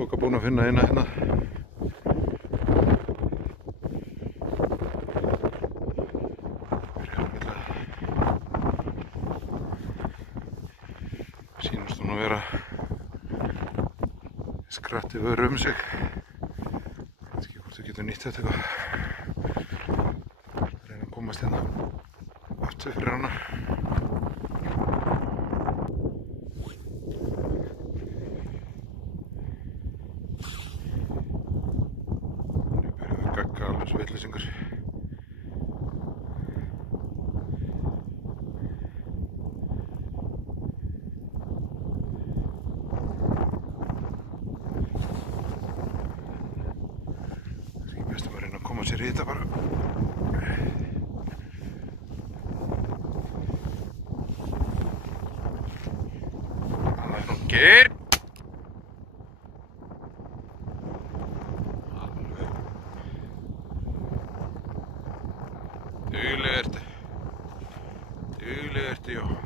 Tóka búinn að finna eina hérna. Sýnast hún að vera skratti vöru sig. Ég veit ekki hvort þau getur nýtt þetta eitthvað. Reyna að komast hérna aftur fyrir hana. Alveg svo villisingur. Það er best að reyna að koma sér í þetta bara. Það er nú geir. Dugleg ertu, já.